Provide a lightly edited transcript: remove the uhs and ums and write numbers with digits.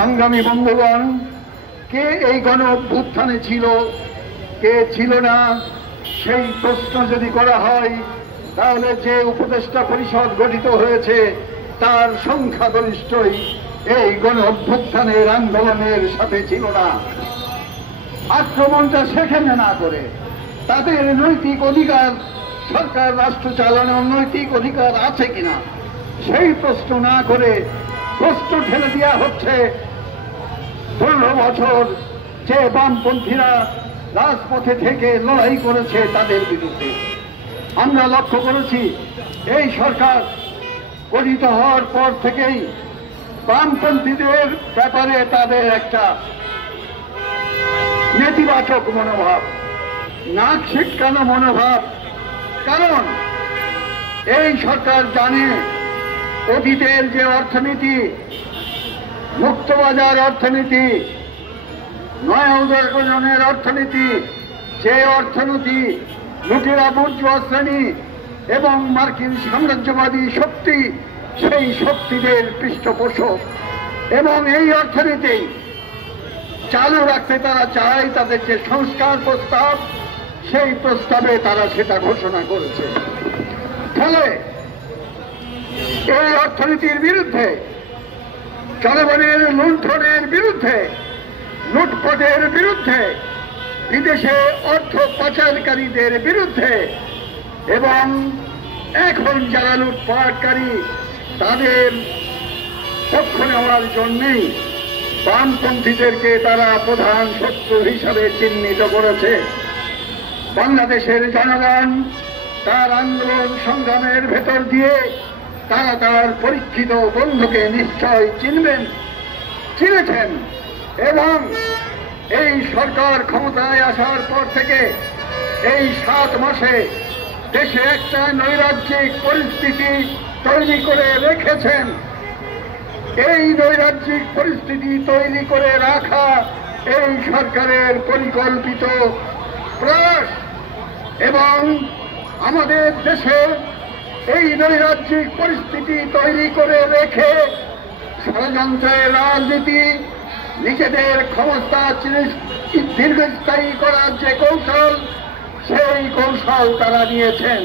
সংগ্রামী বন্ধুগণ, কে এই গণ অভ্যুত্থানে ছিল, কে ছিল না, সেই প্রশ্ন যদি করা হয় তাহলে যে উপদেষ্টা পরিষদ গঠিত হয়েছে তার সংখ্যাগরিষ্ঠই এই গণ অভ্যুত্থানের আন্দোলনের সাথে ছিল না। আক্রমণটা সেখানে না করে তাদের নৈতিক অধিকার, সরকার রাষ্ট্র চালানোর নৈতিক অধিকার আছে কিনা সেই প্রশ্ন না করে প্রশ্ন ঠেলে দেওয়া হচ্ছে ১৫ বছর যে বামপন্থীরা রাজপথে থেকে লড়াই করেছে তাদের বিরুদ্ধে। আমরা লক্ষ্য করেছি এই সরকার গঠিত হওয়ার পর থেকেই বামপন্থীদের ব্যাপারে তাদের একটা নেতিবাচক মনোভাব, নাক ছিটকানো মনোভাব। কারণ এই সরকার জানে অতীতের যে অর্থনীতি, মুক্তবাজার অর্থনীতি, নয়া উদারকরণের অর্থনীতি, যে অর্থনীতি লুটেরা বুর্জোয়া শ্রেণী এবং মার্কিন সাম্রাজ্যবাদী শক্তি, সেই শক্তিদের পৃষ্ঠপোষক, এবং এই অর্থনীতি চালু রাখতে তারা চায় তাদের যে সংস্কার প্রস্তাব, সেই প্রস্তাবে তারা সেটা ঘোষণা করেছে। ফলে এই অর্থনীতির বিরুদ্ধে, জনগণের লুণ্ঠনের বিরুদ্ধে, লুটপাটের বিরুদ্ধে, বিদেশে অর্থ পাচারকারীদের বিরুদ্ধে এবং এখন যারা লুটপাটকারী তাদের পক্ষ নেওয়ার জন্যেই বামপন্থীদেরকে তারা প্রধান শত্রু হিসাবে চিহ্নিত করেছে। বাংলাদেশের জনগণ তার আন্দোলন সংগ্রামের ভেতর দিয়ে তারা তার পরীক্ষিত বন্ধুকে নিশ্চয় চিনেছেন এবং এই সরকার ক্ষমতায় আসার পর থেকে এই 7 মাসে দেশে একটা নৈরাজ্যিক পরিস্থিতি তৈরি করে রেখেছেন। এই নৈরাজ্যিক পরিস্থিতি তৈরি করে রাখা এই সরকারের পরিকল্পিত প্রয়াস এবং আমাদের দেশে এই নৈরাজ্যিক পরিস্থিতি তৈরি করে রেখে ষড়যন্ত্রের রাজনীতি, নিজেদের ক্ষমতা দীর্ঘস্থায়ী করার যে কৌশল, সেই কৌশল তারা নিয়েছেন।